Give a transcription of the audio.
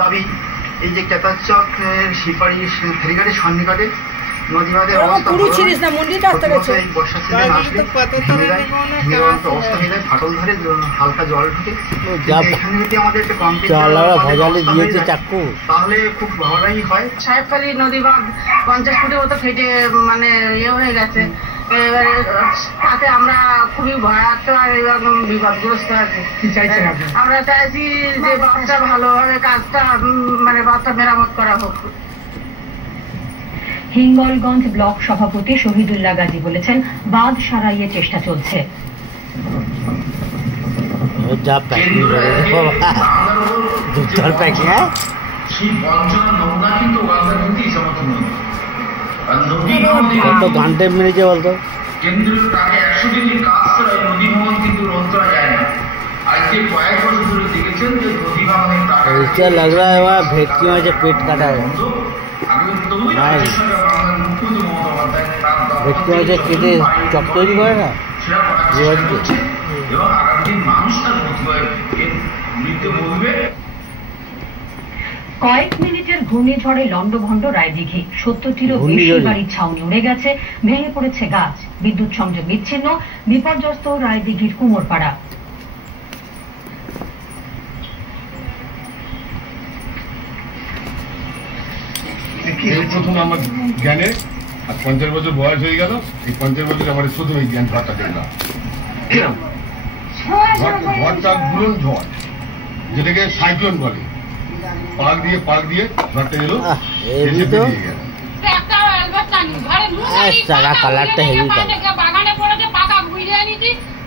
দাবি এই যে কেতারচক শিপাড়ি ফেরিঘাটের সন্নিকটে নদীবাদের অবস্থা বর্ষার সিজন আসলে অবস্থা হয়ে যায়, ফাটল ধরে হালকা জল ঢুকে। এখানে যদি আমাদের একটা কমপ্লিট তাহলে খুব ভালোই হয়। সাহেবখালী নদী বাঁধ 50 ফুটের মতো ফেটে মানে হয়ে গেছে। তাতে আমরা খুবই ভয়ার্থ আর একদম বিপদগ্রস্ত আছি। আমরা চাইছি যে বাঁধটা ভালোভাবে কাজটা মানে বাঁধটা মেরামত করা হোক। হিঙ্গলগঞ্জ ব্লক সভাপতি শহীদুল্লাহ গাজী বলেছেন, বাঁধ সারাইয়ের চেষ্টা চলছে। ঘন্টে মেরেছে বলতো কেন্দ্রীয় প্রায় 100 দিনের কাজ করা নদী ভবন কিন্তু রোধ করা যায় না। আজকে কয়েক বছর ধরে দেখেছেন যে নদী ভবনের টাকা लग रहा है वह भेटकियों से पेट काटा है, भेटकियों से केटे चक तैरी करे ना এবং আগামী দিন মানুষ তার মৃত্যু বলবে। কয়েক মিনিটের ঘূর্ণিঝড়ে লন্ডভন্ড রায়দিঘি, 70টিরও বেশি বাড়ির ছাউনি উড়ে গেছে, ভেঙে পড়েছে গাছ, বিদ্যুৎ সংযোগ বিচ্ছিন্ন, বিপর্যস্ত রায়দিঘির কুমোরপাড়া। প্রথম আমার জ্ঞানে আর 50 বছর বয়স হয়ে গেল, এই 50 বছর আমার প্রথম এই জ্ঞান ঝড়টা দেখলাম। ঝড়টা ঘুরন ঝড়, যেটাকে সাইক্লোন বলে, পাক দিয়ে ঝড়টা এলো, এসে বেরিয়ে গেল। কালারটা হেভি। বাগানে পড়েছে, পাকা ঘুরিয়ে নিয়েছি।